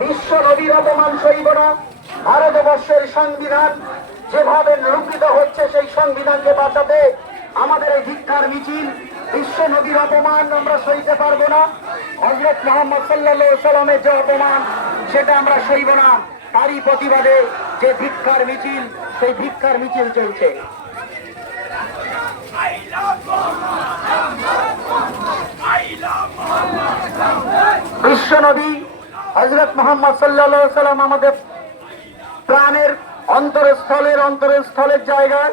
বিশ্ব নবীর অপমান সইব না। ভারতবর্ষের সংবিধান যেভাবে নিরূপিত হচ্ছে সেই সংবিধানকে বাঁচাতে আমাদের এই ধিক্কার মিছিল। বিশ্ব নবীর অপমান আমরা সইতে পারবো না। হযরত মুহাম্মদ সাল্লাল্লাহু আলাইহি সাল্লামের যে অপমান সেটা আমরা সইব না। তারই প্রতিবাদে যে ধিক্কার মিছিল, সেই ধিক্কার মিছিল চলছে। বিশ্ব নবী হযরত মুহাম্মদ সাল্লাল্লাহু আলাইহি সাল্লাম আমাদের প্রাণের অন্তরস্থলের জায়গায়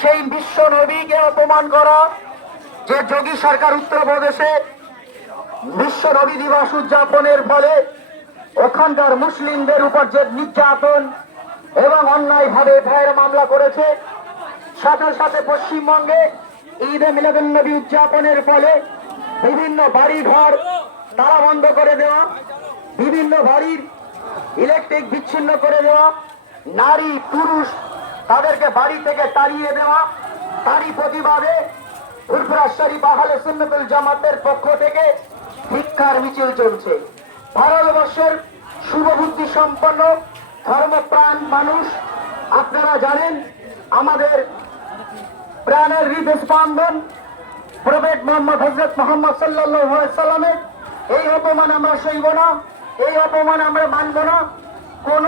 সেই বিশ্ব নবীকে অপমান করা, যে যোগী সরকার উত্তরপ্রদেশে বিশ্ব নবী দিবস উদযাপনের ফলে ওখানকার মুসলিমদের উপর যে নির্যাতন এবং অন্যায়ভাবে ভাইয়ের মামলা করেছে, সাথে সাথে পশ্চিমবঙ্গে ঈদে মিলাদুন নবী উদযাপনের ফলে বিভিন্ন বাড়ি ঘর তালা বন্ধ করে দেওয়া, বিভিন্ন বাড়ির ইলেকট্রিক বিচ্ছিন্ন করে দেওয়া, নারী পুরুষ তাদেরকে বাড়ি থেকে তাড়িয়ে দেওয়া, তারই প্রতিবাদে ফুরফুরা শরীফ আহলে সুন্নাতুল জামাতের পক্ষ থেকে ধিক্কার মিছিল চলছে। ভারতবর্ষের শুভবুদ্ধি সম্পন্ন ধর্মপ্রাণ মানুষ, আপনারা জানেন আমাদের প্রাণের হৃদস্পন্দন প্রফেট মোহাম্মদ হযরত মুহাম্মদ সাল্লাল্লাহু আলাইহি সাল্লামের এই অপমান আমরা সইব না, এই অপমান আমরা মানব না। কোন